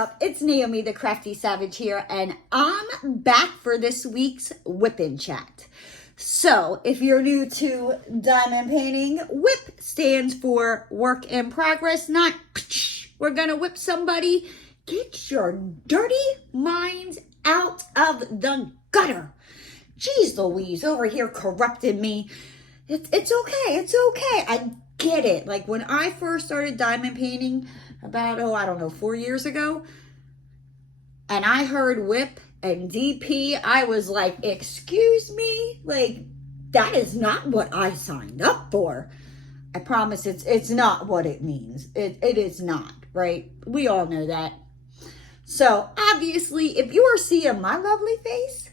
up? It's Naomi, the Crafty Savage here, and I'm back for this week's Whippin' Chat. So, if you're new to diamond painting, whip stands for work in progress, not we're gonna whip somebody. Get your dirty minds out of the gutter. Jeez Louise, over here corrupting me. It's okay, it's okay. I get it. Like when I first started diamond painting about, I don't know, 4 years ago, and I heard whip and DP, I was like, excuse me? Like, that is not what I signed up for. I promise it's not what it means. It is not, right? We all know that. So, obviously, if you are seeing my lovely face,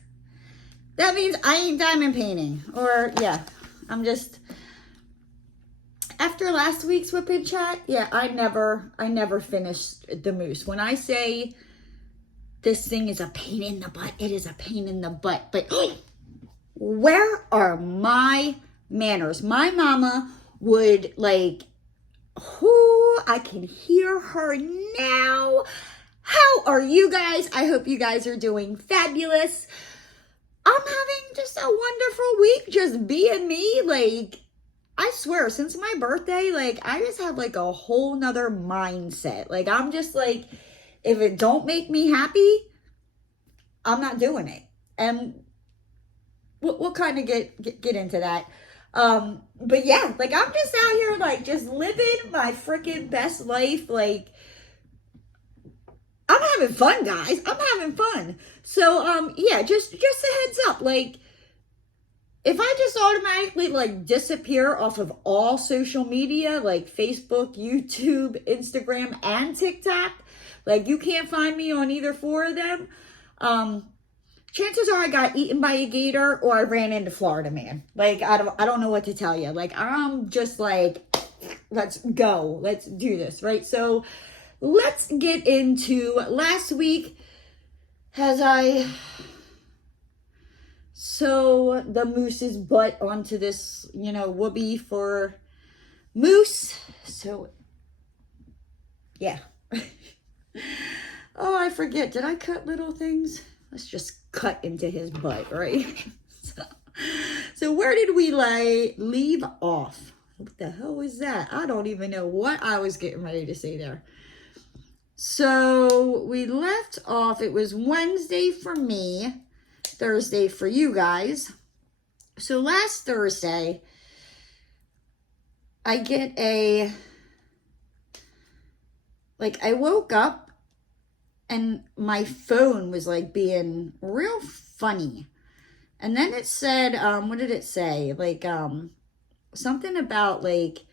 that means I ain't diamond painting. Or, yeah, I'm just... After last week's Whippin' Chat, yeah, I never finished the mousse. When I say this thing is a pain in the butt, it is a pain in the butt. But where are my manners? My mama would like, I can hear her now. How are you guys? I hope you guys are doing fabulous. I'm having just a wonderful week, just being me. Like, I swear, since my birthday, like, I just have, like, a whole nother mindset. Like, I'm just, like, if it don't make me happy, I'm not doing it. And we'll kind of get into that. But, yeah, like, I'm just out here, like, just living my freaking best life. Like, I'm having fun, guys. I'm having fun. So, yeah, just a heads up. Like, if I just automatically, like, disappear off of all social media, like Facebook, YouTube, Instagram, and TikTok, like, you can't find me on either four of them, chances are I got eaten by a gator or I ran into Florida man. Like, I don't know what to tell you. Like, I'm just like, let's go. Let's do this, right? So, let's get into last week So the moose's butt onto this, whoopee for mousse. So, yeah. Oh, I forget. Did I cut little things? Let's just cut into his butt, right? So where did we leave off? What the hell was that? I don't even know what I was getting ready to say there. So we left off. It was Wednesday for me. Thursday for you guys. So last Thursday, I woke up and my phone was like being real funny. And then it said, what did it say? Like, something about like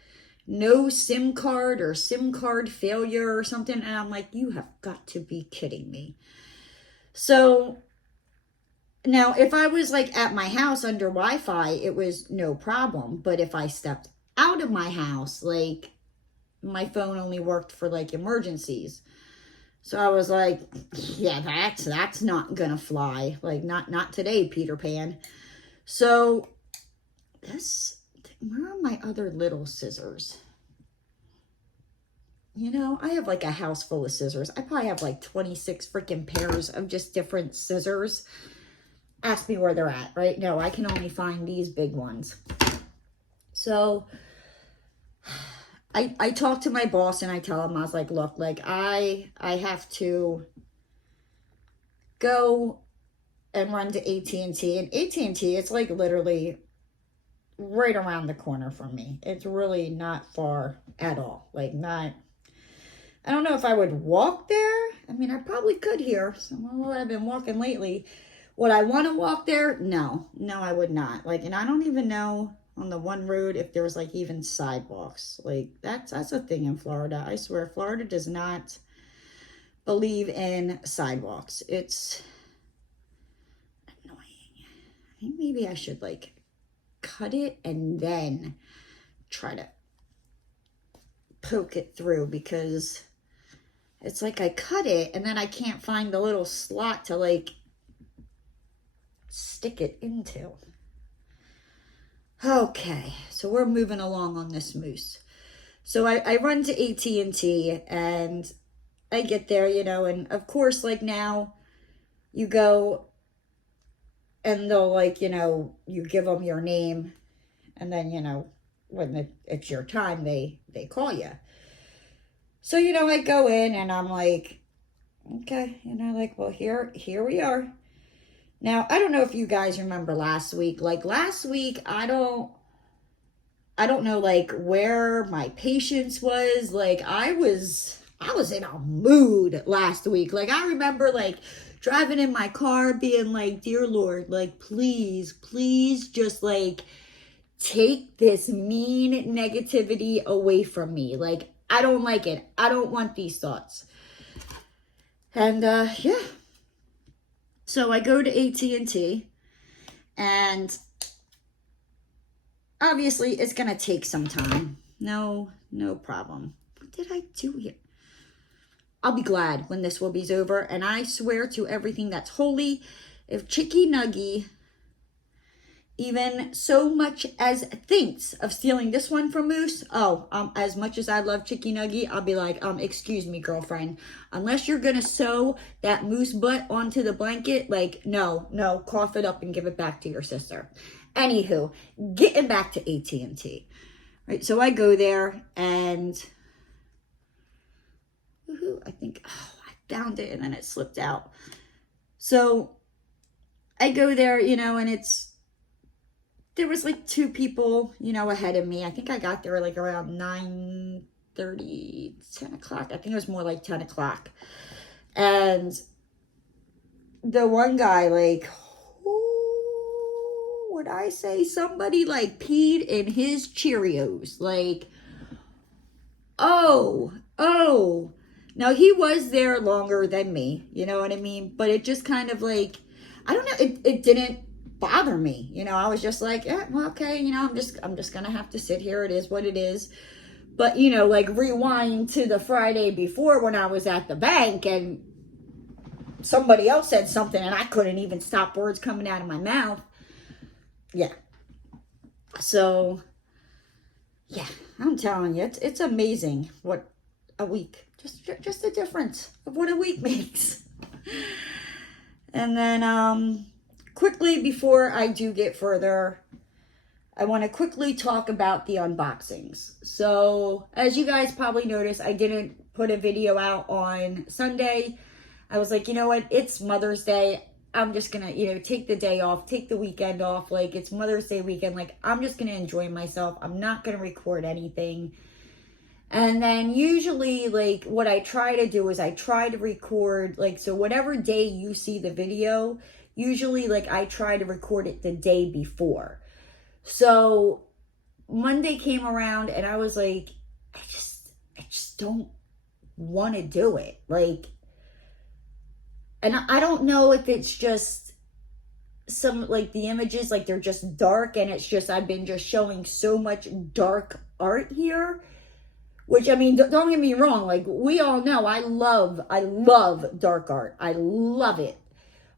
no SIM card or SIM card failure or something. And I'm like, you have got to be kidding me. So now, if I was like at my house under Wi-Fi, it was no problem. But if I stepped out of my house, like my phone only worked for like emergencies. So I was like, yeah, that's not gonna fly. Like not today, Peter Pan. So where are my other little scissors? I have like a house full of scissors. I probably have like 26 freaking pairs of just different scissors. Ask me where they're at, right? No, I can only find these big ones. So I talked to my boss and I tell him, I was like, look, like I have to go and run to AT&T. And AT&T, it's like literally right around the corner from me. It's really not far at all. Like I don't know if I would walk there. I mean, I probably could here. So I've been walking lately. Would I want to walk there? No, I would not. Like, and I don't even know on the one road if there's like even sidewalks. Like that's a thing in Florida. I swear, Florida does not believe in sidewalks. It's annoying. I think maybe I should like cut it and then try to poke it through, because it's like I cut it and then I can't find the little slot to like stick it into. Okay, so we're moving along on this mousse. So I run to AT&T and I get there, you know, and of course, like now you go and they'll like, you know, you give them your name and then, you know, when it's your time, they call you. So, you know, I go in and I'm like, okay, you know, like, well, here we are. Now, I don't know if you guys remember last week. Like last week, I don't know like where my patience was. Like I was in a mood last week. Like I remember like driving in my car being like, dear Lord, like please just like take this mean negativity away from me. Like I don't like it. I don't want these thoughts. And yeah. So I go to AT&T and obviously it's going to take some time. No problem. What did I do here? I'll be glad when this will be over. And I swear to everything that's holy, if Chicky Nuggy even so much as thinks of stealing this one from Moose, as much as I love Chicky Nuggy, I'll be like, excuse me, girlfriend, unless you're gonna sew that moose butt onto the blanket, like, no, cough it up and give it back to your sister. Anywho, getting back to AT&T. Right, so I go there and I think, I found it and then it slipped out. So I go there, you know, and there was like 2 people, you know, ahead of me. I think I got there like around 9:30, 10 o'clock. I think it was more like 10 o'clock. And the one guy, like, who would I say? Somebody like peed in his Cheerios. Like, oh. Now he was there longer than me, you know what I mean? But it just kind of like, I don't know, it didn't bother me, you know. I was just like, yeah, well, okay, you know, I'm just gonna have to sit here. It is what it is. But you know, like rewind to the Friday before when I was at the bank and somebody else said something and I couldn't even stop words coming out of my mouth. Yeah. So yeah, I'm telling you, it's amazing what a week, just the difference of what a week makes. And then quickly, before I do get further, I want to quickly talk about the unboxings. So, as you guys probably noticed, I didn't put a video out on Sunday. I was like, you know what? It's Mother's Day. I'm just going to, you know, take the day off, take the weekend off. Like, it's Mother's Day weekend. Like, I'm just going to enjoy myself. I'm not going to record anything. And then usually, like, what I try to do is I try to record, like, so whatever day you see the video, usually, like, I try to record it the day before. So Monday came around and I was like, I just don't want to do it. Like, and I don't know if it's just some, like, the images, like, they're just dark and it's just, I've been just showing so much dark art here. Which, I mean, don't get me wrong. Like, we all know I love dark art. I love it.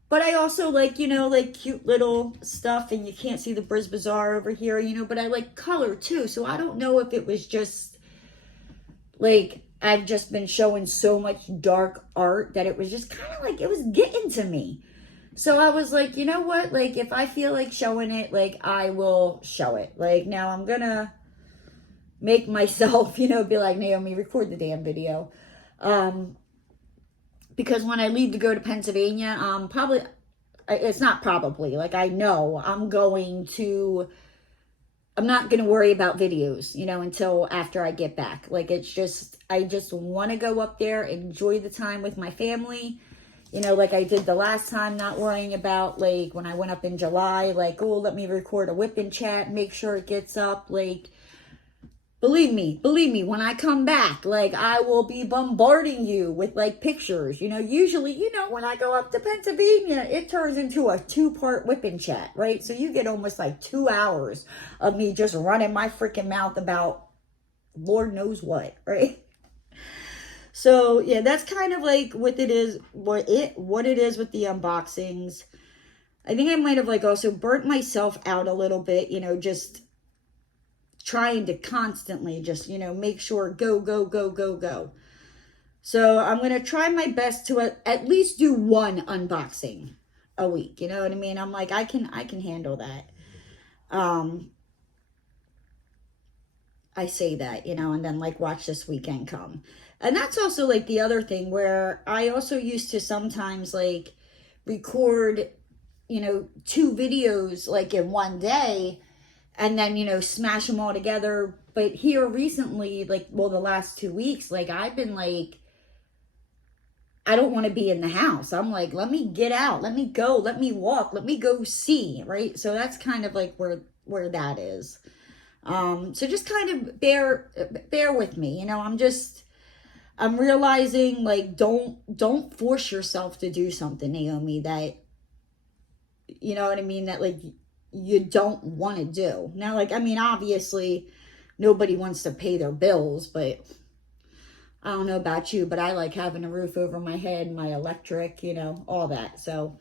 But I also like, you know, like cute little stuff, and you can't see the Briz Bazaar over here, you know, but I like color too. So I don't know if it was just like, I've just been showing so much dark art that it was just kind of like, it was getting to me. So I was like, you know what? Like, if I feel like showing it, like, I will show it. Like, now I'm gonna make myself, you know, be like, Naomi, record the damn video. Because when I leave to go to Pennsylvania, it's not probably, like, I know I'm not going to worry about videos, you know, until after I get back. Like, I just want to go up there, enjoy the time with my family, you know, like I did the last time, not worrying about, like, when I went up in July, like, oh, let me record a whip and chat, make sure it gets up, like, Believe me, when I come back, like, I will be bombarding you with, like, pictures. You know, usually, you know, when I go up to Pennsylvania, it turns into a 2-part whipping chat, right? So you get almost, like, 2 hours of me just running my freaking mouth about Lord knows what, right? So, yeah, that's kind of, like, what it is with the unboxings. I think I might have, like, also burnt myself out a little bit, you know, just trying to constantly just, you know, make sure go. So I'm going to try my best to at least do one unboxing a week. You know what I mean? I'm like, I can handle that. I say that, and then like watch this weekend come. And that's also like the other thing where I also used to sometimes like record, 2 videos like in one day and then, smash them all together. But here recently, like, well, the last 2 weeks, like I've been like, I don't want to be in the house. I'm like, let me get out, let me go, let me walk, let me go see, right? So that's kind of like where that is. So just kind of bear with me. I'm realizing like don't force yourself to do something, Naomi, that you know what I mean, that like you don't want to do. Now, like, I mean, obviously nobody wants to pay their bills, but I don't know about you, but I like having a roof over my head, my electric, all that. So,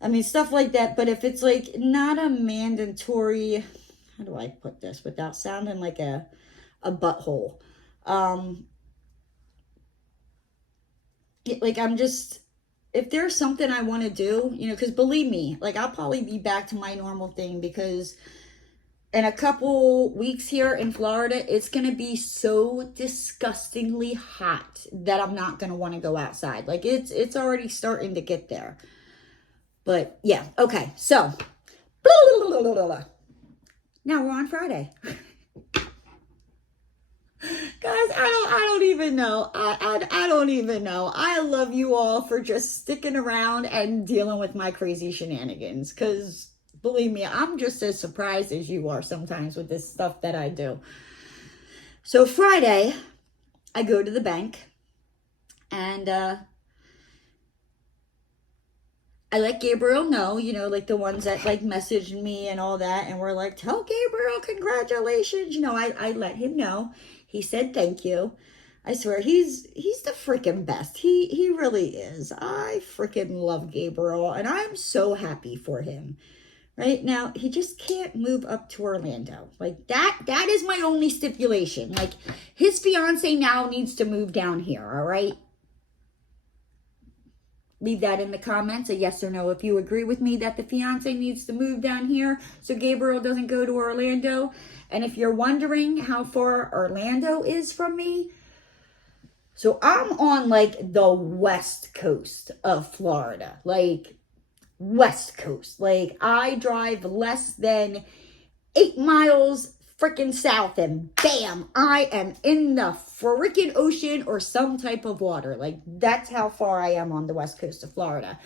I mean, stuff like that. But if it's like not a mandatory, how do I put this without sounding like a butthole? Like I'm just, if there's something I want to do, because believe me, like I'll probably be back to my normal thing because in a couple weeks here in Florida, it's going to be so disgustingly hot that I'm not going to want to go outside. Like it's already starting to get there. But yeah, okay. So, now we're on Friday. Guys, I don't even know. I don't even know. I love you all for just sticking around and dealing with my crazy shenanigans. Because believe me, I'm just as surprised as you are sometimes with this stuff that I do. So Friday, I go to the bank and I let Gabriel know, like the ones that like messaged me and all that. And we're like, tell Gabriel, congratulations. I let him know. He said, thank you. I swear, he's the freaking best. He really is. I freaking love Gabriel and I'm so happy for him. Right now, he just can't move up to Orlando. Like that is my only stipulation. Like his fiance now needs to move down here. All right. Leave that in the comments, a yes or no, if you agree with me that the fiance needs to move down here so Gabriel doesn't go to Orlando. And if you're wondering how far Orlando is from me, so I'm on like the west coast of Florida, like west coast. Like I drive less than 8 miles freaking south and bam, I am in the freaking ocean or some type of water. Like that's how far I am on the west coast of Florida.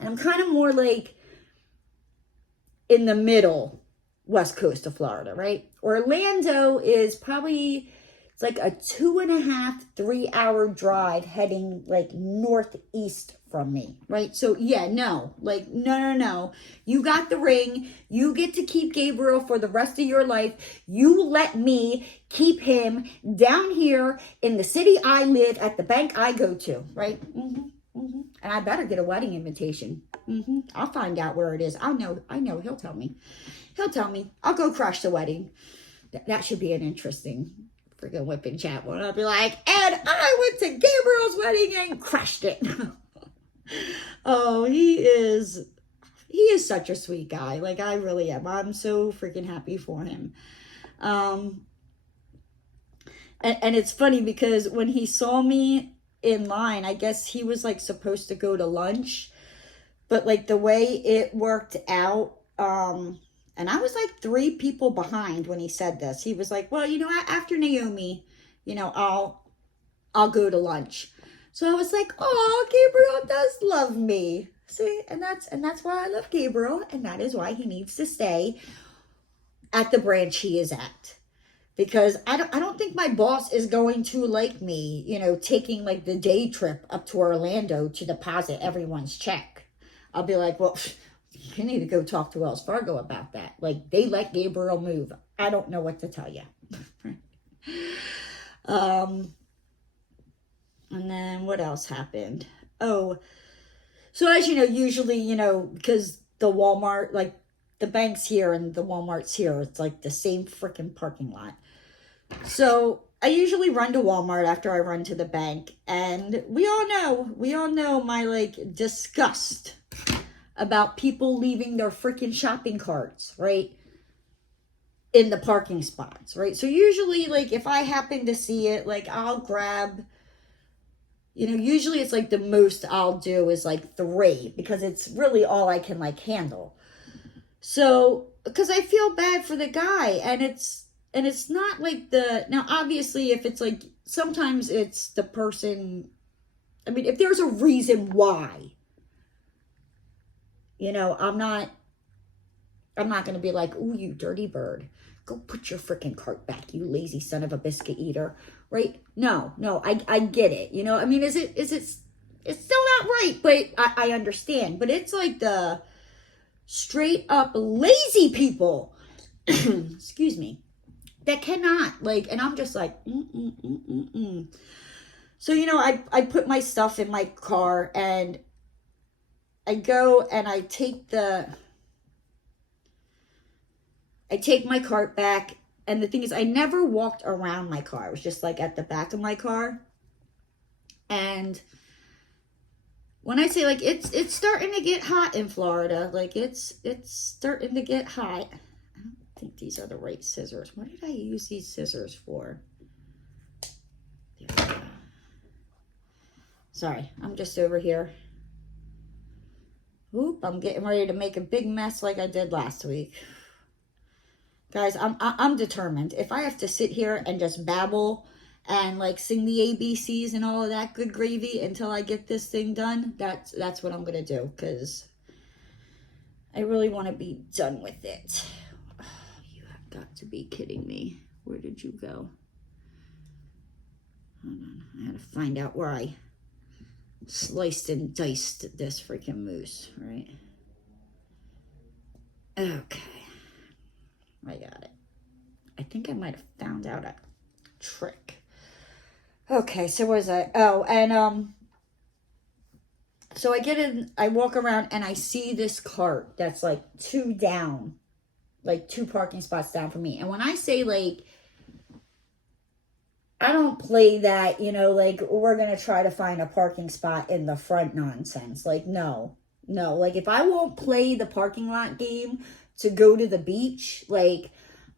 And I'm kind of more like in the middle west coast of Florida, right? Orlando is probably, it's like a 2.5, 3 hour drive heading like northeast from me, right? So yeah, no, like no. You got the ring. You get to keep Gabriel for the rest of your life. You let me keep him down here in the city I live at the bank I go to, right? And I better get a wedding invitation. I'll find out where it is. I know. He'll tell me. I'll go crush the wedding. That should be an interesting freaking whipping chat one. I'll be like, and I went to Gabriel's wedding and crushed it. Oh, he is such a sweet guy. Like I really am. I'm so freaking happy for him. And it's funny because when he saw me in line, I guess he was like supposed to go to lunch, but like the way it worked out, and I was like 3 people behind when he said this. He was like, well, after Naomi, I'll go to lunch. So I was like, oh, Gabriel does love me. See, and that's why I love Gabriel. And that is why he needs to stay at the branch he is at. Because I don't think my boss is going to like me, taking like the day trip up to Orlando to deposit everyone's check. I'll be like, well, you need to go talk to Wells Fargo about that. Like they let Gabriel move. I don't know what to tell you. And then what else happened? Oh, so as you know, usually, because the Walmart, like the bank's here and the Walmart's here, it's like the same freaking parking lot. So I usually run to Walmart after I run to the bank, and we all know my like disgust about people leaving their freaking shopping carts, right, in the parking spots, right? So usually, like, if I happen to see it, like, I'll grab, usually it's like the most I'll do is like 3, because it's really all I can like handle. So, because I feel bad for the guy, and it's not like now obviously if it's like, sometimes it's the person, I mean, if there's a reason why, I'm not going to be like, ooh, you dirty bird, go put your freaking cart back, you lazy son of a biscuit eater, right? No, I get it. I mean, is it, it's still not right, but I understand. But it's like the straight up lazy people, excuse me, that cannot, like, and I'm just like, So, I put my stuff in my car, and I go and I take my cart back. And the thing is, I never walked around my car. It was just like at the back of my car. And when I say, like, it's starting to get hot in Florida, like, it's starting to get hot. I don't think these are the right scissors. What did I use these scissors for? There we go. Sorry, I'm just over here. Oop, I'm getting ready to make a big mess like I did last week. Guys, I'm determined. If I have to sit here and just babble and like sing the ABCs and all of that good gravy until I get this thing done, that's what I'm gonna do, because I really want to be done with it. Oh, you have got to be kidding me. Where did you go? Hold on, I had to find out where I sliced and diced this freaking moose, right? Okay. I got it. I think I might have found out a trick. Okay, so what is that? Oh, and so I get in, I walk around, and I see this cart that's like 2 down, like 2 parking spots down from me. And when I say, like, I don't play that, like, we're gonna try to find a parking spot in the front nonsense. Like, no, like, if I won't play the parking lot game to go to the beach, like,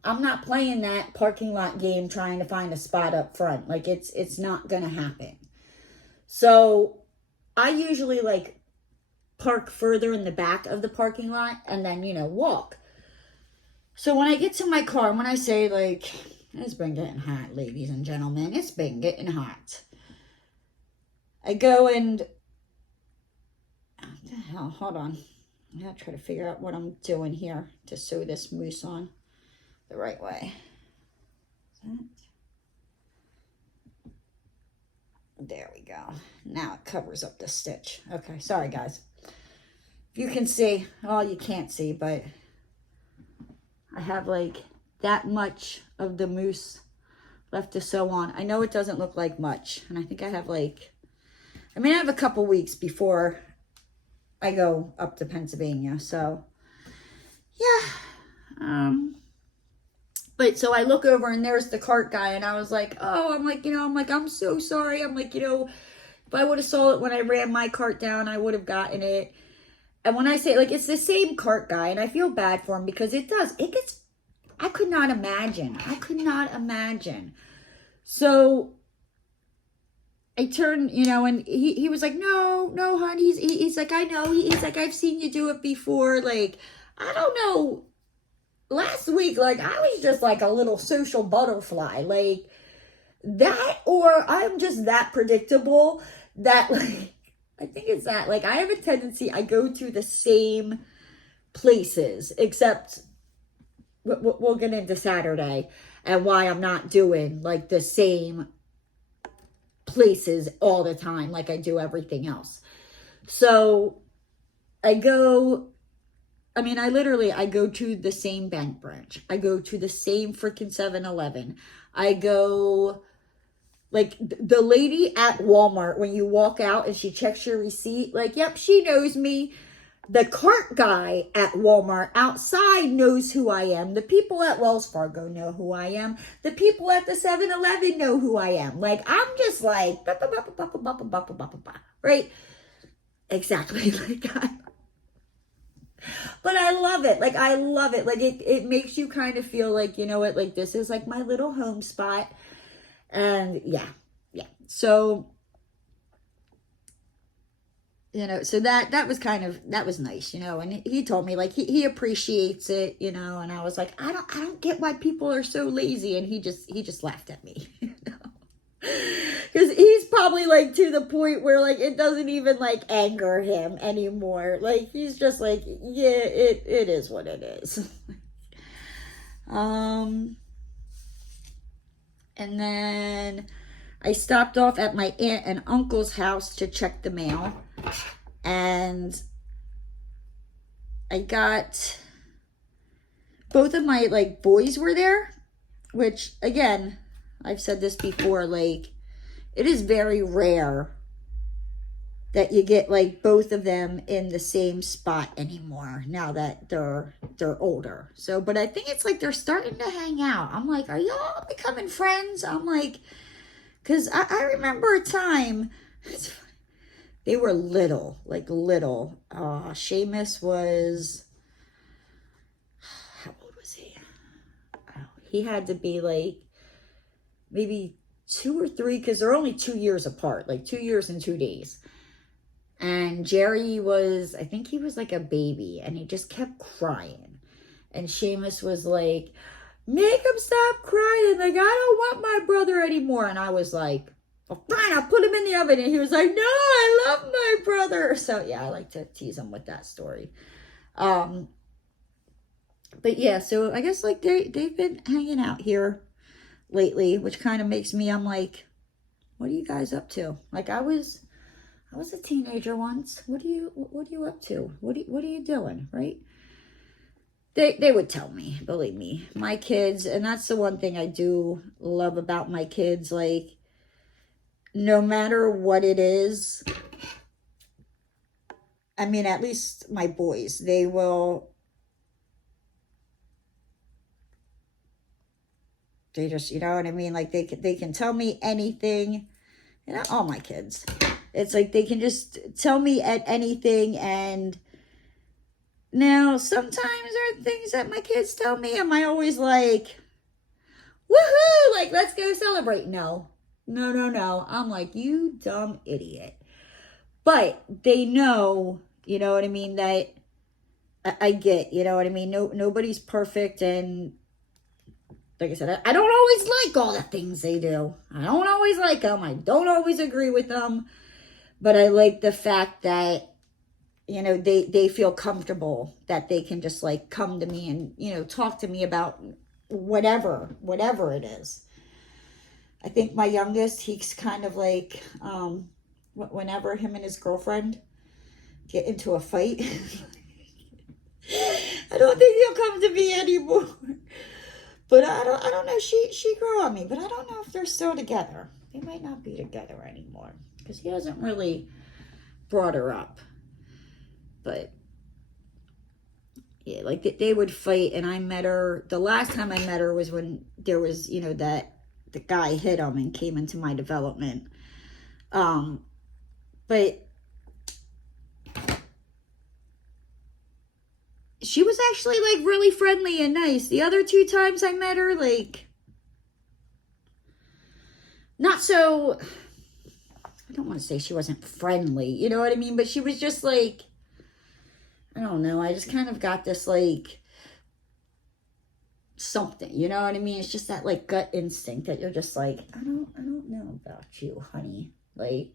I'm not playing that parking lot game trying to find a spot up front. Like, it's not gonna happen. So I usually like park further in the back of the parking lot and then, walk. So when I get to my car, when I say, like, it's been getting hot, ladies and gentlemen, it's been getting hot, I go and, what the hell, hold on. I gotta try to figure out what I'm doing here to sew this moose on the right way. There we go. Now it covers up the stitch. Okay, sorry guys. You can see, oh, you can't see, but I have like that much of the moose left to sew on. I know it doesn't look like much, and I think I have like, I have a couple weeks before I go up to Pennsylvania, so yeah. But so I look over, and there's the cart guy, and I was like, oh, I'm so sorry. I'm like, if I would have saw it when I ran my cart down, I would have gotten it. And when I say, like, it's the same cart guy, and I feel bad for him, because it gets, I could not imagine. So I turned, and he was like, no, hon. He's like, I know. He's like, I've seen you do it before. Like, I don't know. Last week, like, I was just like a little social butterfly. Like, that, or I'm just that predictable that, like, I think it's that. Like, I have a tendency, I go to the same places, except we'll get into Saturday and why I'm not doing, like, the same places all the time like I do everything else. So I go, I go to the same bank branch. I go to the same freaking 7-Eleven. I go, like, the lady at Walmart, when you walk out and she checks your receipt, like, yep, she knows me. The cart guy at Walmart outside knows who I am. The people at Wells Fargo know who I am. The people at the 7-Eleven know who I am. Like, I'm just like, right? Exactly like I. But I love it. Like, I love it. Like, it makes you kind of feel like, you know what, like, this is like my little home spot. And yeah. So, you know, so that was that was nice, you know, and he told me like he appreciates it, you know, and I was like, I don't get why people are so lazy, and he just laughed at me, you know, because he's probably like to the point where like it doesn't even like anger him anymore. Like he's just like, yeah, it is what it is. And then I stopped off at my aunt and uncle's house to check the mail. And I got, both of my like boys were there, which again, I've said this before, like it is very rare that you get like both of them in the same spot anymore now that they're older. So, but I think it's like they're starting to hang out. I'm like, are y'all becoming friends? I'm like, because I remember a time, they were little, like little. Seamus was, how old was he? Oh, he had to be like maybe 2 or 3, because they're only 2 years apart, like 2 years and 2 days. And Jerry was, I think he was like a baby, and he just kept crying. And Seamus was like, make him stop crying. Like, I don't want my brother anymore. And I was like, well, fine, I'll put him in the oven. And he was like, no, I love my brother. So yeah, I like to tease him with that story. But yeah, so I guess like they've been hanging out here lately, which kind of makes me, I'm like, what are you guys up to? Like I was a teenager once. What are you up to? What are you doing? Right? They would tell me, believe me, my kids, and that's the one thing I do love about my kids, like, no matter what it is, I mean, at least my boys, they just, you know what I mean? Like, they can tell me anything, you know, all my kids. It's like, they can just tell me at anything, and now, sometimes there are things that my kids tell me, am I always like, woohoo, like, let's go celebrate? No. I'm like, you dumb idiot. But they know, you know what I mean, that I get, you know what I mean? Nobody's perfect, and like I said, I don't always like all the things they do. I don't always like them. I don't always agree with them. But I like the fact that, you know, they feel comfortable that they can just like come to me and, you know, talk to me about whatever it is. I think my youngest, he's kind of like, whenever him and his girlfriend get into a fight, I don't think he'll come to me anymore. But I don't know. She grew on me, but I don't know if they're still together. They might not be together anymore because he hasn't really brought her up. But yeah, like they would fight, and I met her, the last time I met her was when there was, you know, that the guy hit him and came into my development. But she was actually like really friendly and nice. The other 2 times I met her, like, not so, I don't want to say she wasn't friendly, you know what I mean? But she was just like, I don't know, I just kind of got this like something, you know what I mean? It's just that like gut instinct that you're just like, I don't know about you, honey. Like,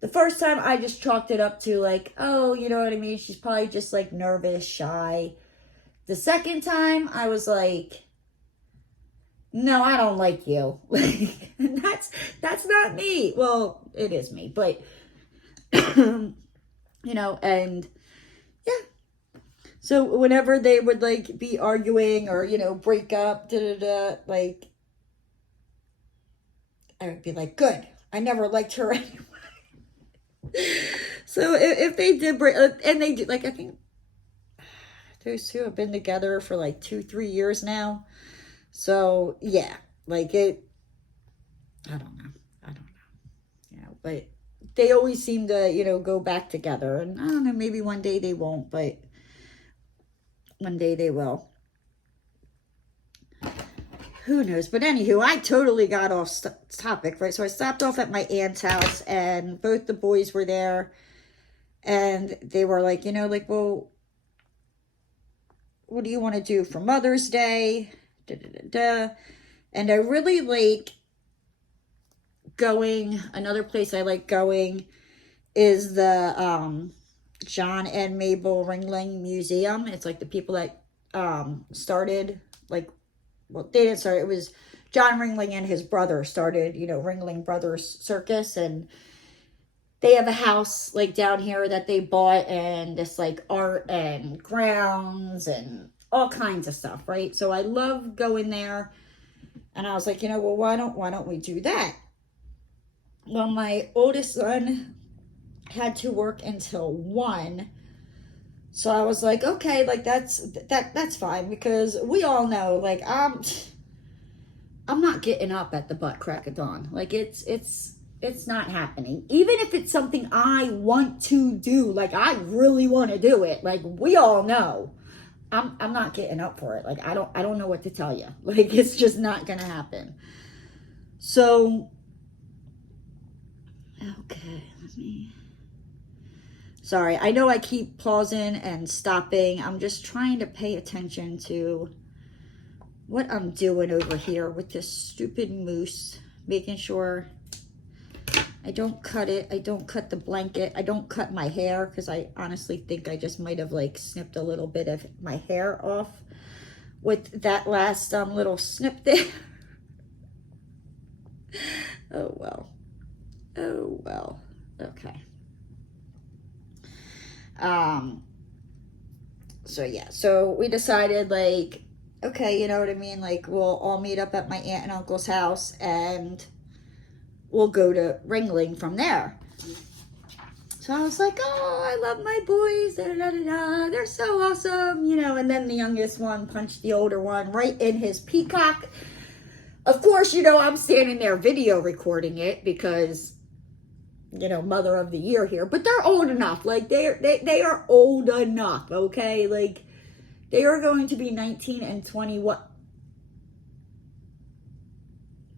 the first time I just chalked it up to like, oh, you know what I mean? She's probably just like nervous, shy. The second time I was like, no, I don't like you. And that's not me. Well, it is me, but you know, and yeah. So whenever they would like be arguing or, you know, break up, like, I would be like, good. I never liked her anyway. So if they did break, and they do, like, I think those two have been together for like 2-3 years now. So yeah, like I don't know. I don't know. But they always seem to, go back together. And I don't know, maybe one day they won't, but one day they will. Who knows? But anywho, I totally got off topic, right? So I stopped off at my aunt's house, and both the boys were there. And they were like, well, what do you want to do for Mother's Day? Da, da, da, da. And I really like going, another place I like going is the John and Mabel Ringling Museum. It's like the people that started, like, well, they didn't start, it was John Ringling and his brother started, Ringling Brothers Circus, and they have a house like down here that they bought, and this like art and grounds and all kinds of stuff, right? So I love going there, and I was like, well, why don't we do that? Well, my oldest son had to work until 1. So I was like, okay, like that's fine, because we all know, like, I'm not getting up at the butt crack of dawn. Like it's not happening. Even if it's something I want to do, like I really want to do it, like we all know, I'm not getting up for it. Like I don't know what to tell you. Like it's just not gonna happen. So okay, sorry, I know I keep pausing and stopping. I'm just trying to pay attention to what I'm doing over here with this stupid moose, making sure I don't cut it. I don't cut the blanket. I don't cut my hair, because I honestly think I just might have like snipped a little bit of my hair off with that last little snip there. Oh well. Oh well. Okay. So yeah, so we decided, like, okay, you know what I mean? Like, we'll all meet up at my aunt and uncle's house, and we'll go to Ringling from there. So I was like, oh, I love my boys, da, da, da, da. They're so awesome, and then the youngest one punched the older one right in his peacock. Of course, I'm standing there video recording it because, mother of the year here, but they're old enough. Like they are old enough. Okay. Like they are going to be 19 and 20. What?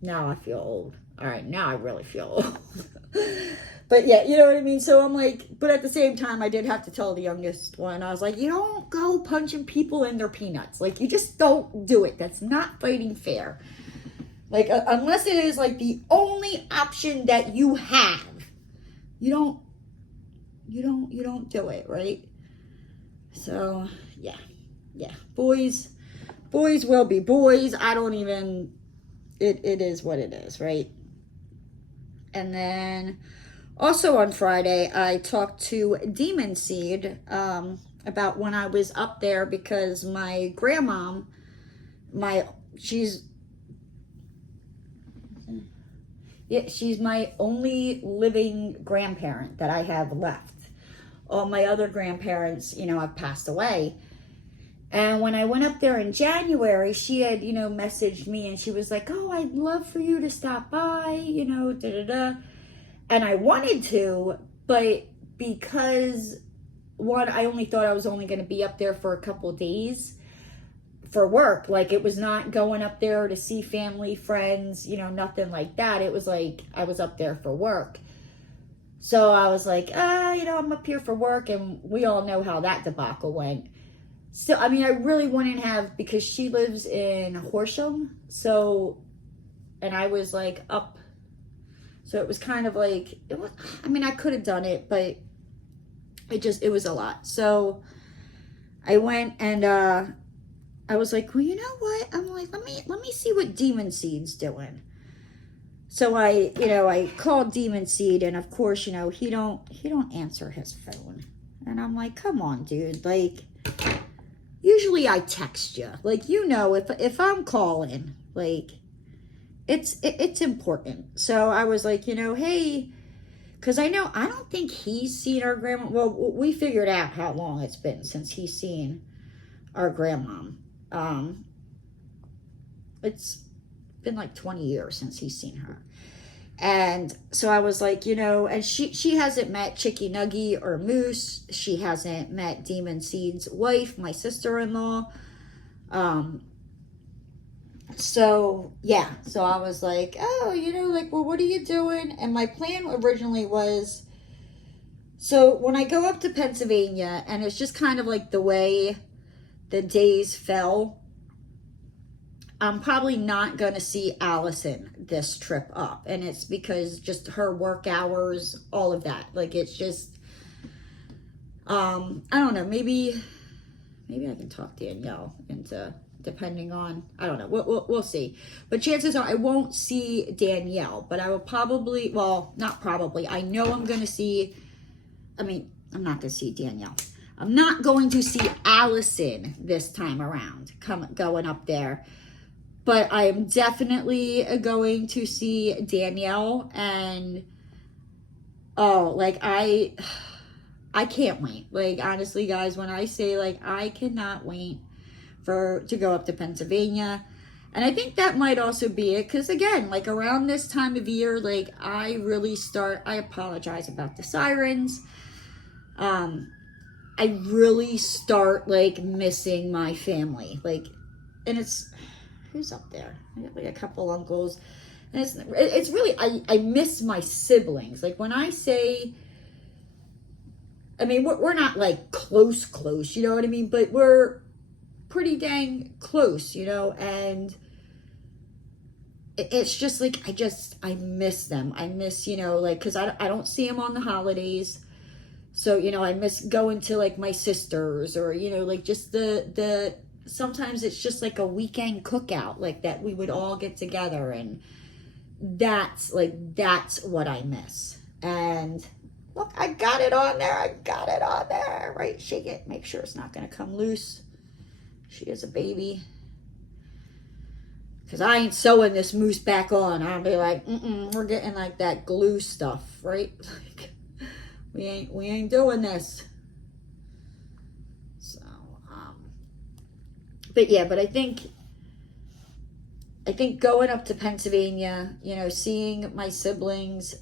Now I feel old. All right. Now I really feel old. But yeah, you know what I mean? So I'm like, but at the same time, I did have to tell the youngest one, I was like, you don't go punching people in their peanuts. Like you just don't do it. That's not fighting fair. Like, unless it is like the only option that you have, you don't do it, right? So yeah, boys will be boys. I don't even, it is what it is, right? And then also on Friday, I talked to Demon Seed about when I was up there, because my grandmom, she's my only living grandparent that I have left. All my other grandparents, have passed away. And when I went up there in January, she had, messaged me, and she was like, oh, I'd love for you to stop by, da da da. And I wanted to, but because, one, I only thought I was only going to be up there for a couple of days for work. Like, it was not going up there to see family, friends, nothing like that. It was like I was up there for work. So I was like, I'm up here for work, and we all know how that debacle went. Still, I mean, I really wouldn't have, because she lives in Horsham, so, and I was like up, so it was kind of like, I could have done it, but it was a lot. So I went, and I was like, well, you know what? I'm like, let me see what Demon Seed's doing. So I called Demon Seed, and of course, he don't answer his phone. And I'm like, come on, dude. Like, usually I text you. Like, if I'm calling, like, it's important. So I was like, hey, because I don't think he's seen our grandma. Well, we figured out how long it's been since he's seen our grandmom. It's been like 20 years since he's seen her. And so I was like, and she hasn't met Chicky Nuggy or Moose. She hasn't met Demon Seed's wife, my sister-in-law. So yeah, so I was like, oh, well, what are you doing? And my plan originally was, so when I go up to Pennsylvania, and it's just kind of like the way the days fell, I'm probably not going to see Allison this trip up. And it's because just her work hours, all of that. Like, it's just, I don't know, maybe I can talk Danielle into, depending on, I don't know, we'll see. But chances are I won't see Danielle, but I will probably, well, not probably, I know I'm going to see, I'm not going to see Danielle. I'm not going to see Allison this time around, going up there. But I am definitely going to see Danielle, and I can't wait. Like, honestly, guys, when I say, like, I cannot wait to go up to Pennsylvania. And I think that might also be it, because again, like, around this time of year, like, I apologize about the sirens. I really start, like, missing my family. Like, and it's, who's up there? I got like a couple uncles, and it's really, I miss my siblings. Like, when I say, we're not like close, you know what I mean? But we're pretty dang close, and it's just like, I miss them. I miss, like, because I don't see them on the holidays. So, I miss going to like my sisters, or, like just the sometimes it's just like a weekend cookout, like that we would all get together, and that's what I miss. And look, I got it on there, right? Shake it, make sure it's not going to come loose. She is a baby. Because I ain't sewing this moose back on. I'll be like, we're getting like that glue stuff, right? Like, we ain't doing this. But yeah, but I think going up to Pennsylvania, seeing my siblings,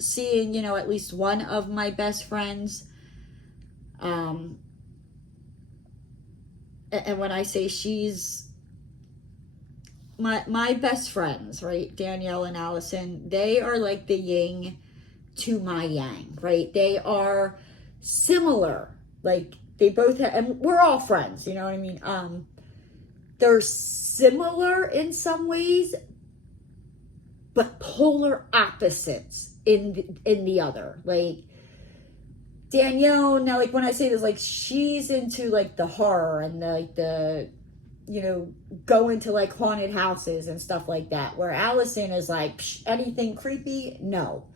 seeing, at least one of my best friends, and when I say she's my best friends, right, Danielle and Allison, they are like the yin to my yang, right? They are similar, like, they both have, and we're all friends, you know what I mean? They're similar in some ways, but polar opposites in the other. Like, Danielle, now, like, when I say this, like, she's into like the horror and the going to like haunted houses and stuff like that. Where Allison is like, anything creepy? No.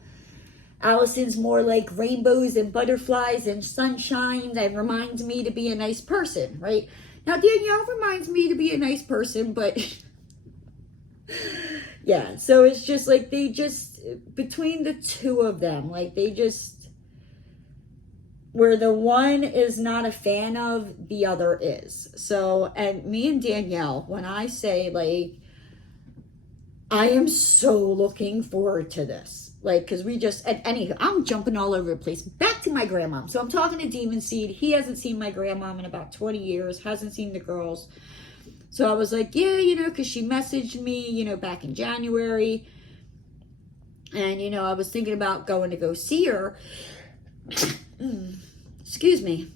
Allison's more like rainbows and butterflies and sunshine, and reminds me to be a nice person, right? Now, Danielle reminds me to be a nice person, but yeah, so it's just like, between the two of them, like, where the one is not a fan of, the other is. So, and me and Danielle, when I say, like, I am so looking forward to this. Like, because and anywho, I'm jumping all over the place. Back to my grandmom. So I'm talking to Demon Seed. He hasn't seen my grandmom in about 20 years. Hasn't seen the girls. So I was like, yeah, because she messaged me, back in January. And, I was thinking about going to go see her. Excuse me.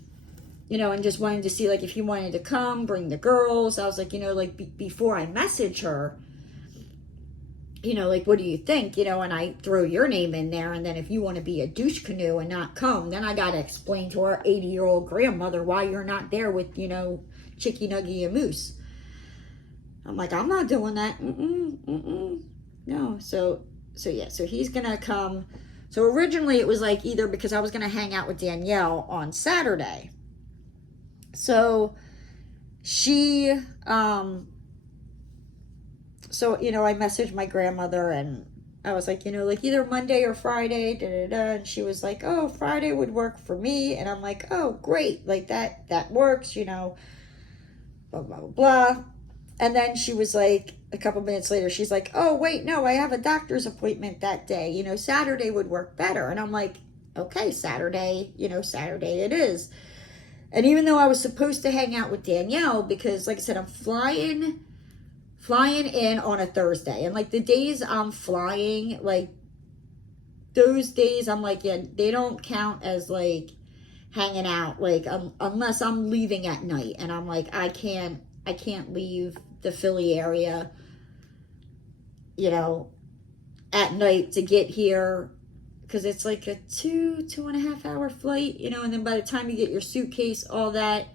And just wanted to see, like, if he wanted to come, bring the girls. I was like, before I message her, like, what do you think? And I throw your name in there. And then if you want to be a douche canoe and not come, then I got to explain to our 80-year-old grandmother why you're not there with, Chicky Nuggy and Moose. I'm like, I'm not doing that. No. So yeah, so he's going to come. So originally it was like either because I was going to hang out with Danielle on Saturday. So I messaged my grandmother, and I was like, like either Monday or Friday, and she was like, oh, Friday would work for me. And I'm like, oh, great. Like that works, blah, blah, blah, blah. And then she was like, a couple minutes later, she's like, oh, wait, no, I have a doctor's appointment that day. Saturday would work better. And I'm like, okay, Saturday, Saturday it is. And even though I was supposed to hang out with Danielle, because like I said, I'm flying in on a Thursday. And like the days I'm flying, like those days I'm like, yeah, they don't count as like hanging out, like unless I'm leaving at night. And I'm like, I can't leave the Philly area, at night to get here, because it's like a 2.5 hour flight, and then by the time you get your suitcase, all that,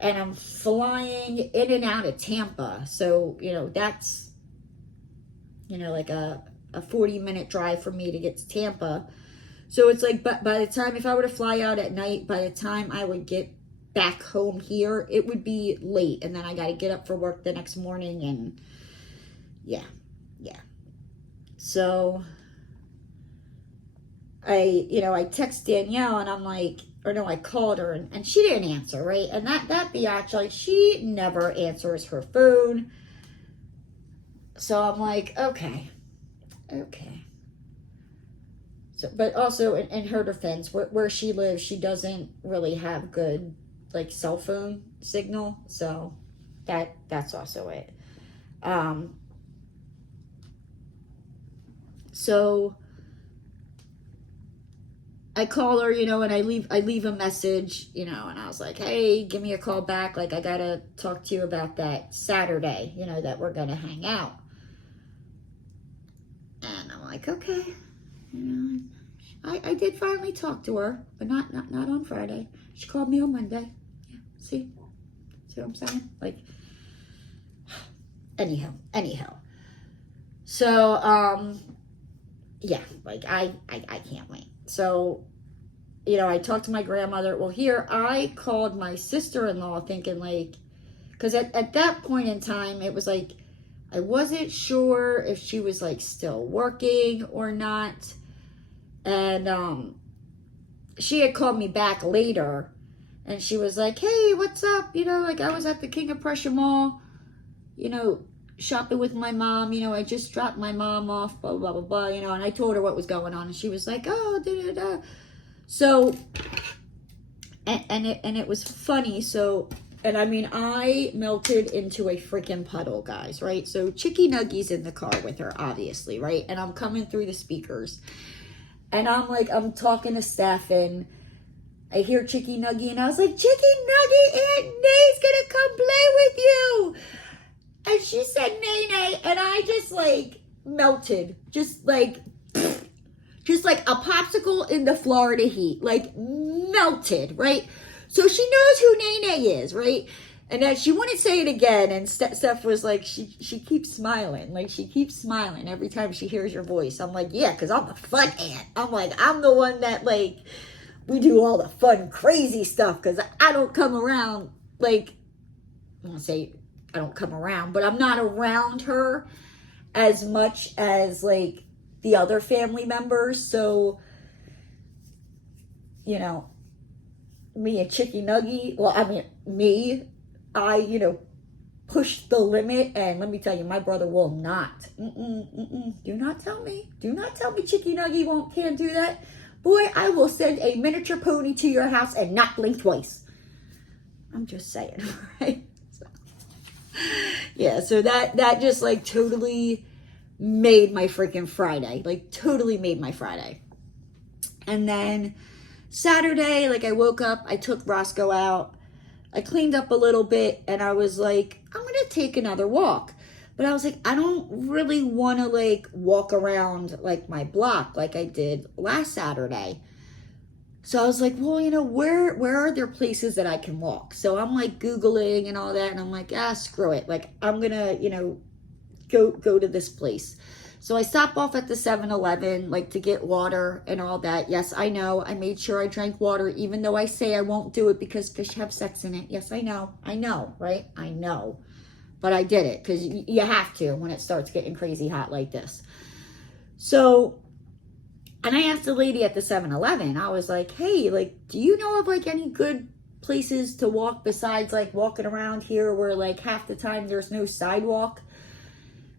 and I'm flying in and out of Tampa, so that's like a 40-minute drive for me to get to Tampa. So it's like, but by the time, if I were to fly out at night, by the time I would get back home here, it would be late, and then I got to get up for work the next morning, and yeah. So I text Danielle, and I'm like, or no, I called her, and she didn't answer, right? And that biatch, like, she never answers her phone. So I'm like, okay. So, but also in her defense, where she lives, she doesn't really have good like cell phone signal, so that's also it. So I call her, and I leave a message, and I was like, hey, give me a call back. Like, I gotta talk to you about that Saturday, that we're gonna hang out. And I'm like, okay, I did finally talk to her, but not on Friday. She called me on Monday. Yeah, see what I'm saying? Like, anyhow. So, yeah, like I can't wait. So, I talked to my grandmother. Well, here, I called my sister-in-law thinking like, because at that point in time, it was like, I wasn't sure if she was like still working or not. And she had called me back later, and she was like, hey, what's up? Like, I was at the King of Prussia Mall, shopping with my mom. I just dropped my mom off, blah, blah, blah, blah, and I told her what was going on, and she was like, oh, da-da-da. So, and it was funny. So, and I mean, I melted into a freaking puddle, guys, right? So, Chicky Nuggy's in the car with her, obviously, right? And I'm coming through the speakers, and I'm talking to Steph, and I hear Chicky Nuggy, and I was like, Chicky Nuggy, Aunt Nay's gonna come play with you. And she said, Nay, and I just like melted, just like a popsicle in the Florida heat, like melted, right? So she knows who Nene is, right? And then she wouldn't say it again, and Steph was like, she keeps smiling, like she keeps smiling every time she hears your voice. I'm like, yeah, because I'm the fun aunt. I'm like, I'm the one that like, we do all the fun, crazy stuff, because I don't come around, like, I won't say I don't come around, but I'm not around her as much as like the other family members. So, me and Chicky Nuggy, I pushed the limit, and let me tell you, my brother will not. Do not tell me Chicky Nuggy can't do that. Boy, I will send a miniature pony to your house and not blink twice. I'm just saying, right? Yeah, so that just like totally made my freaking Friday. Like totally made my Friday. And then Saturday, like I woke up, I took Roscoe out, I cleaned up a little bit, and I was like, I'm going to take another walk. But I was like, I don't really want to like walk around like my block like I did last Saturday. So I was like, well, where are there places that I can walk? So I'm like Googling and all that, and I'm like, screw it. Like, I'm going to, go to this place. So I stopped off at the 7-Eleven, like to get water and all that. Yes, I know. I made sure I drank water, even though I say I won't do it because fish have sex in it. Yes, I know, right? I know. But I did it because you have to when it starts getting crazy hot like this. So, and I asked the lady at the 7-Eleven, I was like, hey, like, do you know of like any good places to walk besides like walking around here where like half the time there's no sidewalk?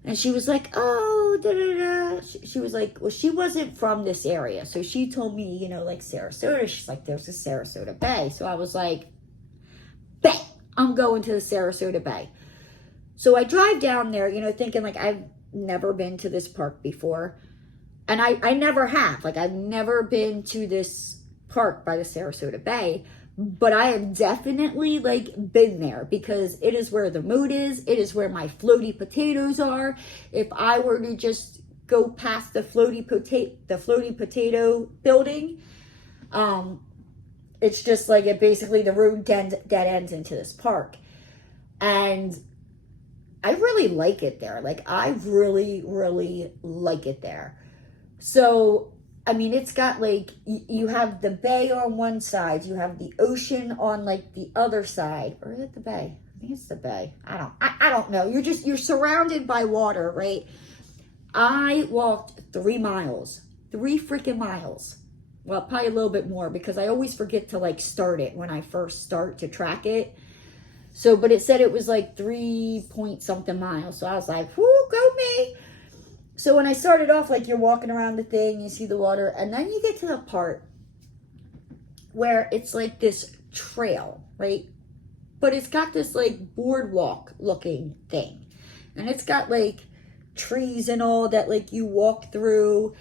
And she was like, oh, da da da. She was like, well, she wasn't from this area. So she told me, you know, like Sarasota. She's like, there's a Sarasota Bay. So I was like, bet I'm going to the Sarasota Bay. So I drive down there, you know, thinking like I've never been to this park before. And I never have. Like, I've never been to this park by the Sarasota Bay. But I have definitely, like, been there because it is where the mood is. It is where my floaty potatoes are. If I were to just go past the floaty potato building, it's just like it basically the road dead ends into this park. And I really like it there. Like, I really, really like it there. So, I mean, it's got like, you have the bay on one side, you have the ocean on like the other side, or is it the bay? I think it's the bay. I don't know. You're surrounded by water, right? I walked 3 miles, 3 freaking miles. Well, probably a little bit more because I always forget to like start it when I first start to track it. So, but it said it was like 3 point something miles. So I was like, whoo, go me. So when I started off, like you're walking around the thing, you see the water, and then you get to the part where it's like this trail, right? But it's got this like boardwalk looking thing. And it's got like trees and all that like you walk through,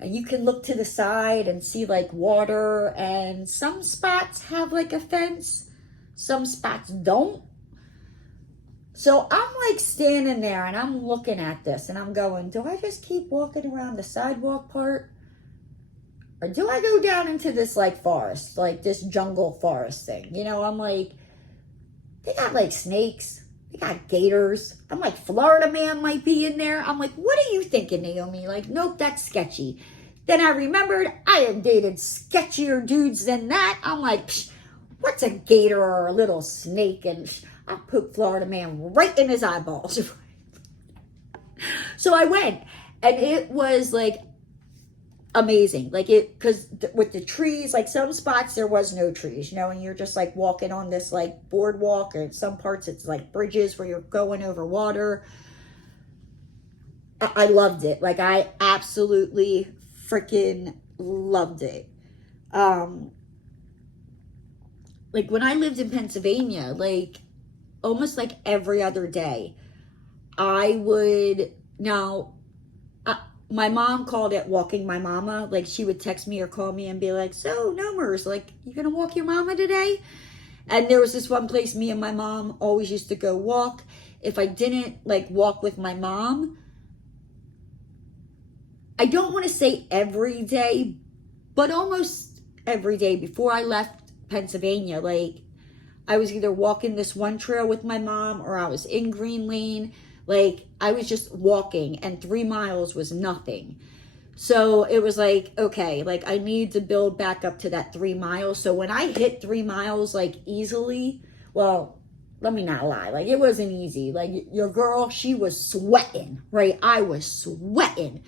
and you can look to the side and see like water, and some spots have like a fence, some spots don't. So I'm like standing there and I'm looking at this and I'm going, do I just keep walking around the sidewalk part? Or do I go down into this like forest, like this jungle forest thing? You know, I'm like, they got like snakes, they got gators. I'm like, Florida man might be in there. I'm like, what are you thinking, Naomi? Like, nope, that's sketchy. Then I remembered I have dated sketchier dudes than that. I'm like, psh, what's a gator or a little snake? And I poked Florida man right in his eyeballs. So I went, and it was like amazing. Like because with the trees, like some spots there was no trees, you know, and you're just like walking on this like boardwalk, or in some parts it's like bridges where you're going over water. I loved it. Like, I absolutely freaking loved it. Like when I lived in Pennsylvania, like almost like every other day, I would, now, my mom called it walking my mama. Like, she would text me or call me and be like, so, Nomers, like, you gonna walk your mama today? And there was this one place me and my mom always used to go walk. If I didn't, like, walk with my mom, I don't want to say every day, but almost every day before I left Pennsylvania, like, I was either walking this one trail with my mom or I was in Green Lane. Like, I was just walking, and 3 miles was nothing. So it was like, okay, like I need to build back up to that 3 miles. So when I hit 3 miles, like easily, well, let me not lie. Like, it wasn't easy. Like, your girl, she was sweating, right? I was sweating.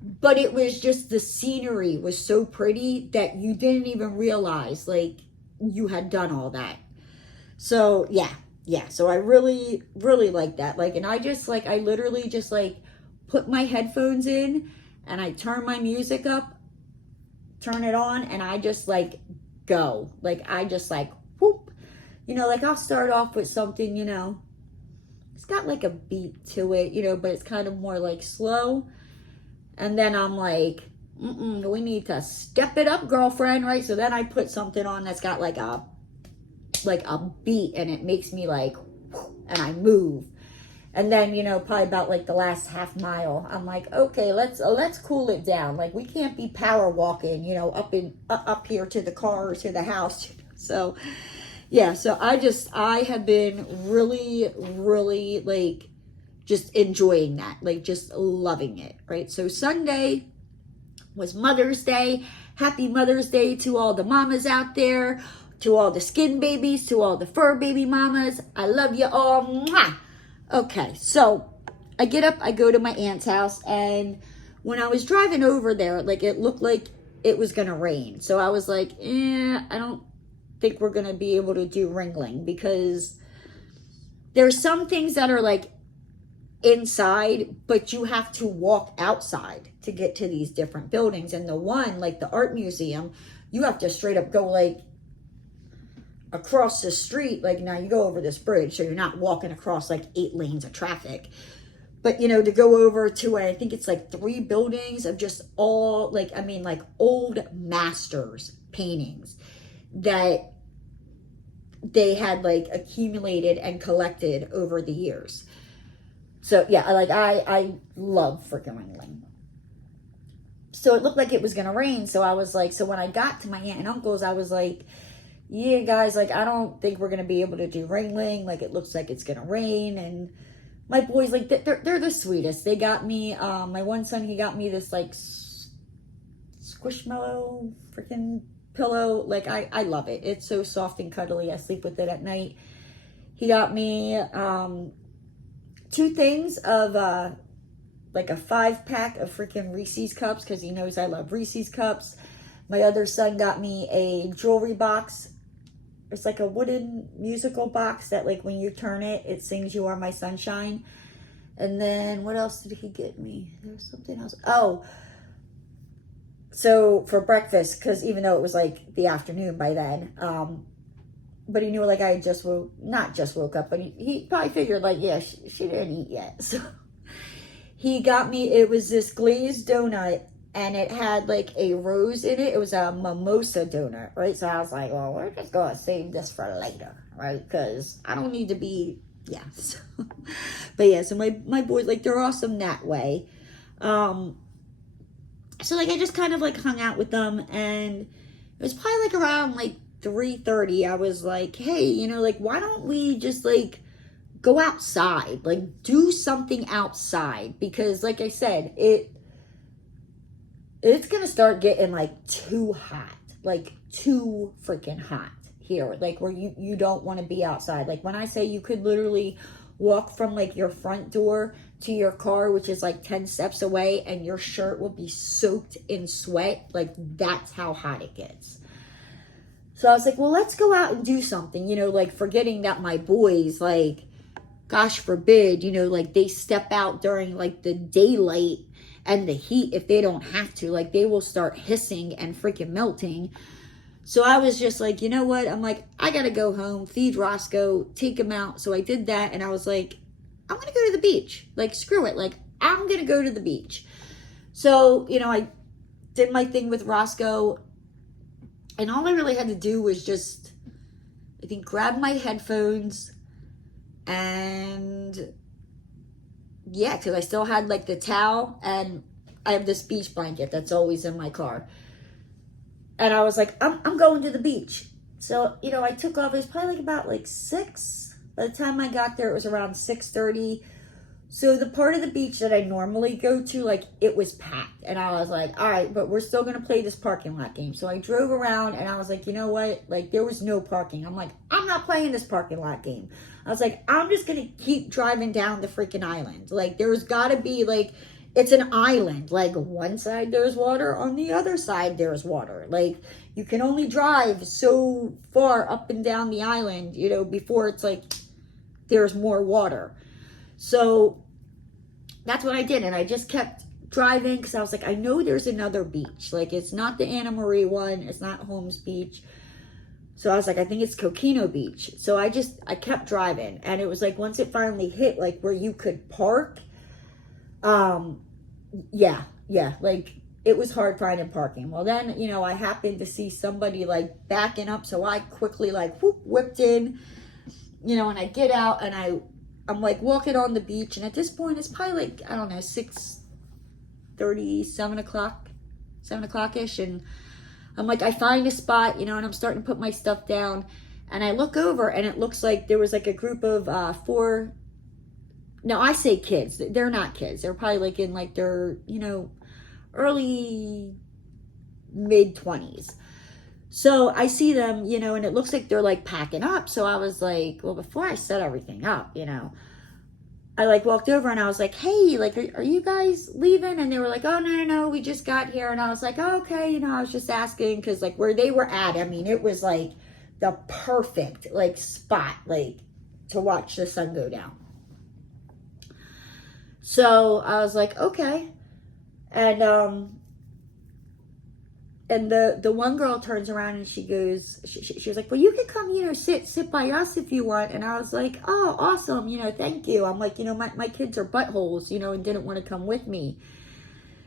But it was just, the scenery was so pretty that you didn't even realize, like, you had done all that. So, yeah. So I really, really like that. Like, and I just, like, I literally just, like, put my headphones in and I turn my music up, turn it on, and I just, like, go. Like, I just, like, whoop. You know, like, I'll start off with something, you know, it's got, like, a beat to it, you know, but it's kind of more, like, slow. And then I'm like, we need to step it up, girlfriend, right? So then I put something on that's got, like a beat, and it makes me like, and I move. And then, you know, probably about like the last half mile, I'm like, okay, let's cool it down. Like, we can't be power walking, you know, up here to the car or to the house. So yeah, so I have been really, really, like, just enjoying that, like, just loving it, right? So Sunday was Mother's Day. Happy Mother's Day to all the mamas out there, to all the skin babies, to all the fur baby mamas. I love you all. Mwah! Okay, so I get up, I go to my aunt's house, and when I was driving over there, like it looked like it was going to rain. So I was like, I don't think we're going to be able to do Ringling, because there's some things that are like inside, but you have to walk outside to get to these different buildings. And the one, like the art museum, you have to straight up go like across the street. Like now you go over this bridge, so you're not walking across like 8 lanes of traffic. But, you know, to go over to, I think it's like 3 buildings of just all, like, I mean, like old masters paintings that they had like accumulated and collected over the years. So, yeah, like I love freaking Ringling. So it looked like it was going to rain. So I was like, so when I got to my aunt and uncle's, I was like, yeah, guys, like, I don't think we're going to be able to do Ringling. Like, it looks like it's going to rain. And my boys, like, they're the sweetest. They got me, my one son, he got me this, like, squishmallow freaking pillow. Like, I love it. It's so soft and cuddly. I sleep with it at night. He got me 2 things of, like, a 5-pack of freaking Reese's cups, because he knows I love Reese's cups. My other son got me a jewelry box. It's like a wooden musical box that, like, when you turn it, it sings "You Are My Sunshine." And then, what else did he get me? There was something else. Oh, so for breakfast, because even though it was, like, the afternoon by then, but he knew, like, I had not just woke up, but he probably figured, like, yeah, she didn't eat yet. So he got me, it was this glazed donut, and it had, like, a rose in it. It was a mimosa donut, right? So I was like, well, we're just going to save this for later, right? Because I don't need to be, yeah. So, but, yeah, so my boys, like, they're awesome that way. So, like, I just kind of, like, hung out with them. And it was probably, like, around, like, 3:30. I was like, hey, you know, like, why don't we just, like, go outside? Like, do something outside. Because, like I said, it's going to start getting, like, too hot. Like, too freaking hot here. Like, where you don't want to be outside. Like, when I say you could literally walk from, like, your front door to your car, which is, like, 10 steps away, and your shirt will be soaked in sweat. Like, that's how hot it gets. So I was like, well, let's go out and do something. You know, like, forgetting that my boys, like, gosh forbid, you know, like, they step out during, like, the daylight and the heat, if they don't have to, like, they will start hissing and freaking melting. So I was just like, you know what? I'm like, I got to go home, feed Roscoe, take him out. So I did that, and I was like, I'm going to go to the beach. Like, screw it. Like, I'm going to go to the beach. So, you know, I did my thing with Roscoe, and all I really had to do was just, I think, grab my headphones, and yeah, because I still had, like, the towel, and I have this beach blanket that's always in my car. And I was like, I'm going to the beach. So, you know, I took off. It was probably, like, about, like, 6. By the time I got there, it was around 6:30. So the part of the beach that I normally go to, like, it was packed. And I was like, all right, but we're still going to play this parking lot game. So I drove around, and I was like, you know what? Like, there was no parking. I'm like, I'm not playing this parking lot game. I was like, I'm just going to keep driving down the freaking island. Like, there's got to be, like, it's an island. Like, one side there's water, on the other side there's water. Like, you can only drive so far up and down the island, you know, before it's like there's more water. So that's what I did. And I just kept driving because I was like, I know there's another beach. Like, it's not the Anna Marie one. It's not Holmes Beach. So I was like, I think it's Coquino Beach. So I kept driving. And it was like, once it finally hit, like, where you could park, yeah, like, it was hard finding parking. Well, then, you know, I happened to see somebody, like, backing up. So I quickly, like, whipped in, you know, and I get out, and I'm like walking on the beach. And at this point, it's probably like, I don't know, 6:30, 7 o'clock-ish. And I'm like, I find a spot, you know, and I'm starting to put my stuff down. And I look over, and it looks like there was, like, a group of 4, no, I say kids. They're not kids. They're probably, like, in, like, their, you know, early, mid-20s. So I see them, you know, and it looks like they're, like, packing up. So I was like, well, before I set everything up, you know, I like walked over and I was like, hey, like, are you guys leaving? And they were like, oh, no, we just got here. And I was like, oh, okay, you know, I was just asking because like where they were at, I mean, it was like the perfect like spot, like to watch the sun go down. So I was like, okay. And the one girl turns around and she goes, she was like, well, you can come, you know, sit by us if you want. And I was like, oh, awesome, you know, thank you. I'm like, you know, my kids are buttholes, you know, and didn't want to come with me.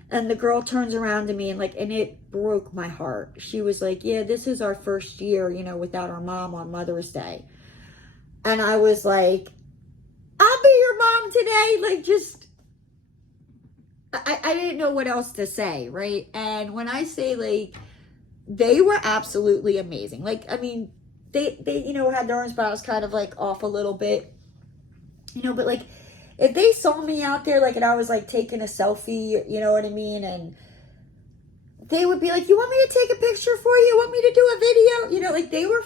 And the girl turns around to me and like, and it broke my heart. She was like, yeah, this is our first year, you know, without our mom on Mother's Day. And I was like, I'll be your mom today. Like, just, I didn't know what else to say, right? And when I say, like, they were absolutely amazing. Like, I mean, they you know, had their own spots kind of, like, off a little bit. You know, but, like, if they saw me out there, like, and I was, like, taking a selfie, you know what I mean? And they would be like, you want me to take a picture for you? Want me to do a video? You know, like, they were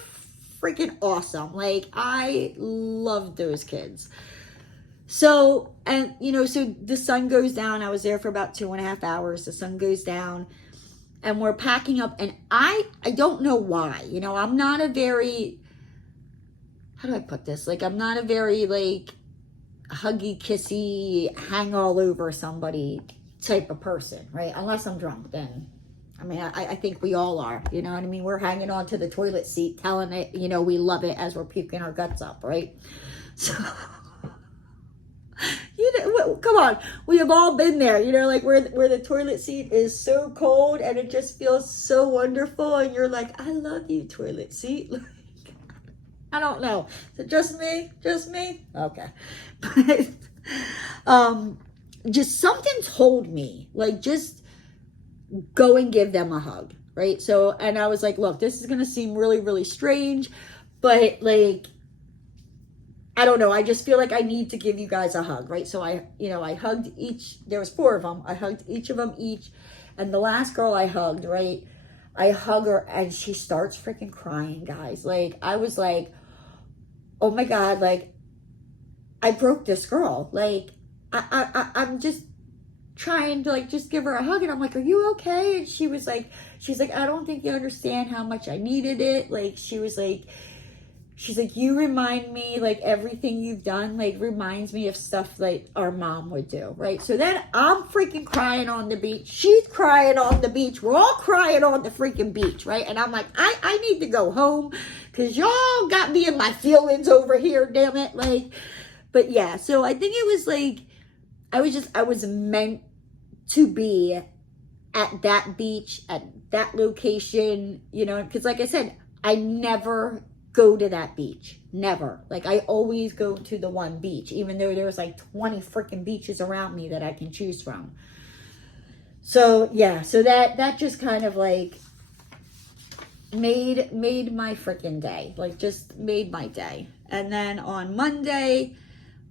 freaking awesome. Like, I loved those kids. So, and, you know, so the sun goes down. I was there for about 2.5 hours. The sun goes down and we're packing up. And I don't know why, you know, I'm not a very, how do I put this? Like, I'm not a very, like, huggy, kissy, hang all over somebody type of person, right? Unless I'm drunk, then, I mean, I think we all are, you know what I mean? We're hanging on to the toilet seat, telling it, you know, we love it as we're puking our guts up, right? So... You know, come on, we have all been there, you know, like where the toilet seat is so cold and it just feels so wonderful and you're like, I love you, toilet seat. Like, I don't know, is it just me, okay. But just something told me, like, just go and give them a hug, right? So, and I was like, look, this is gonna seem really, really strange, but like, I don't know. I just feel like I need to give you guys a hug, right? So I hugged each, there was 4 of them. I hugged each of them each. And the last girl I hugged, right? I hug her and she starts freaking crying, guys. Like, I was like, oh my God, like, I broke this girl. Like, I'm just trying to like, just give her a hug. And I'm like, are you okay? And she's like, I don't think you understand how much I needed it. Like, she's like, you remind me, like, everything you've done, like, reminds me of stuff, like, our mom would do, right? So then I'm freaking crying on the beach. She's crying on the beach. We're all crying on the freaking beach, right? And I'm like, I need to go home because y'all got me in my feelings over here, damn it. Like, but yeah, so I think it was, like, I was meant to be at that beach, at that location, you know, because like I said, I never go to that beach. Never. Like, I always go to the one beach, even though there's like 20 freaking beaches around me that I can choose from. So yeah, so that just kind of like made my freaking day. Like, just made my day. And then on Monday,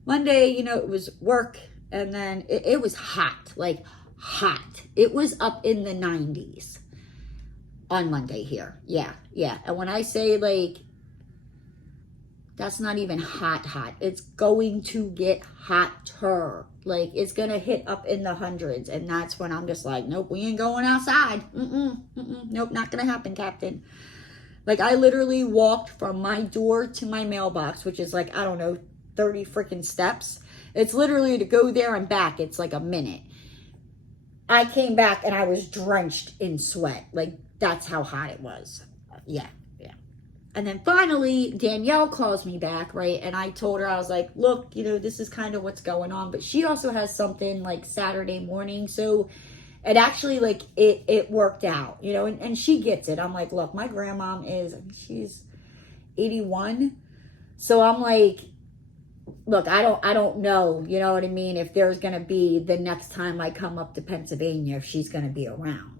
you know, it was work, and then it was hot, like hot. It was up in the 90s on Monday here. Yeah. And when I say, like, that's not even hot. It's going to get hotter. Like, it's going to hit up in the hundreds. And that's when I'm just like, nope, we ain't going outside. Nope, not going to happen, Captain. Like, I literally walked from my door to my mailbox, which is like, I don't know, 30 freaking steps. It's literally to go there and back. It's like a minute. I came back and I was drenched in sweat. Like, that's how hot it was. Yeah. And then finally, Danielle calls me back, right? And I told her, I was like, look, you know, this is kind of what's going on. But she also has something like Saturday morning. So it actually, like, it worked out, you know, and she gets it. I'm like, look, my grandmom she's 81. So I'm like, look, I don't know, you know what I mean, if there's going to be the next time I come up to Pennsylvania, if she's going to be around.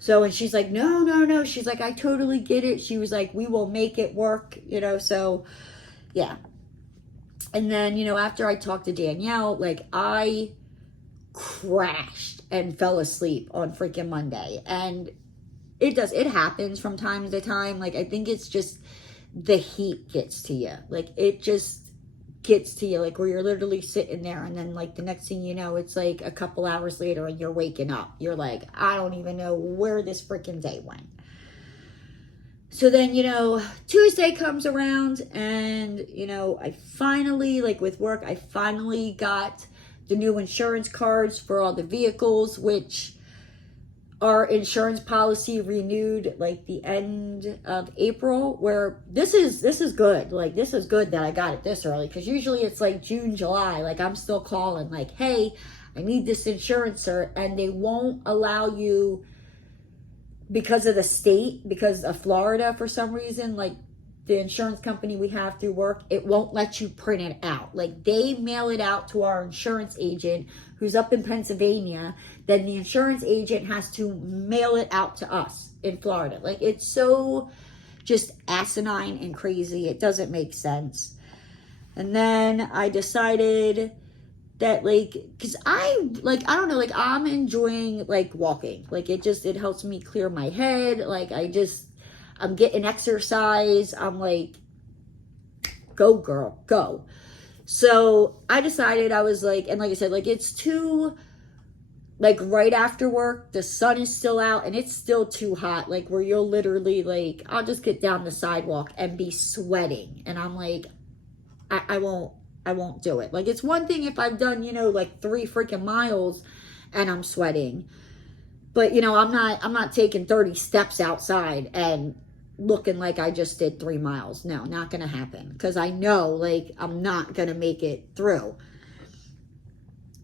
So, and she's like, no. She's like, I totally get it. She was like, we will make it work, you know, so, yeah. And then, you know, after I talked to Danielle, like, I crashed and fell asleep on freaking Monday. And it happens from time to time. Like, I think it's just the heat gets to you. Like, it just gets to you, like where you're literally sitting there and then like the next thing you know, it's like a couple hours later and you're waking up. You're like, I don't even know where this freaking day went. So then, you know, Tuesday comes around and, you know, I finally, like with work, I finally got the new insurance cards for all the vehicles, which our insurance policy renewed like the end of April, where this is good. Like, this is good that I got it this early, because usually it's like June, July. Like, I'm still calling like, hey, I need this insurance, sir. And they won't allow you, because of the state, because of Florida for some reason, like the insurance company we have through work, it won't let you print it out. Like, they mail it out to our insurance agent who's up in Pennsylvania. Then the insurance agent has to mail it out to us in Florida. Like, it's so just asinine and crazy. It doesn't make sense. And then I decided that, like, because I don't know, like, I'm enjoying like walking. Like, it helps me clear my head. Like, I'm getting exercise. I'm like, go girl, go. So I decided, I was like, and like I said, like, it's too, like, right after work, the sun is still out and it's still too hot, like, where you'll literally, like, I'll just get down the sidewalk and be sweating. And I'm like, I won't do it. Like, it's one thing if I've done, you know, like 3 freaking miles and I'm sweating. But, you know, I'm not taking 30 steps outside and looking like I just did 3 miles. No, not going to happen. Because I know, like, I'm not going to make it through.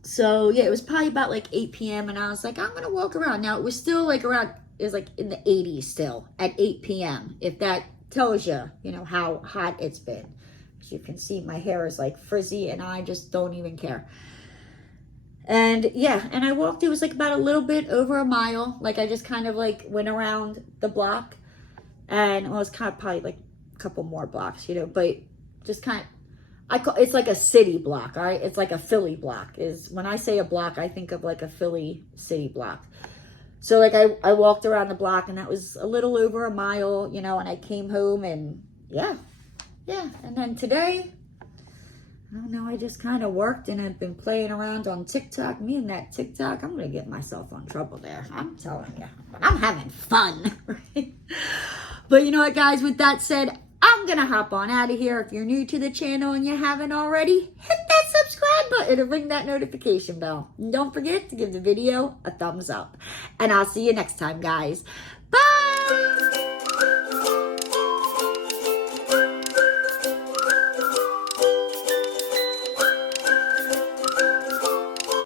So, yeah, it was probably about like 8 p.m. And I was like, I'm going to walk around. Now, it was still like around, it was like in the 80s still at 8 p.m. If that tells you, you know, how hot it's been. As you can see, my hair is like frizzy and I just don't even care. And yeah, and I walked, it was like about a little bit over a mile. Like, I just kind of like went around the block, and well, it was kind of probably like a couple more blocks, you know, but just kind of, it's like a city block, all right? It's like a Philly block. Is when I say a block, I think of like a Philly city block. So like I walked around the block, and that was a little over a mile, you know, and I came home, and yeah. And then today, I don't know, I just kind of worked, and I've been playing around on TikTok. Me and that TikTok, I'm going to get myself on trouble there. I'm telling you. I'm having fun, right? But you know what, guys? With that said, I'm going to hop on out of here. If you're new to the channel and you haven't already, hit that subscribe button and ring that notification bell. And don't forget to give the video a thumbs up. And I'll see you next time, guys. Bye!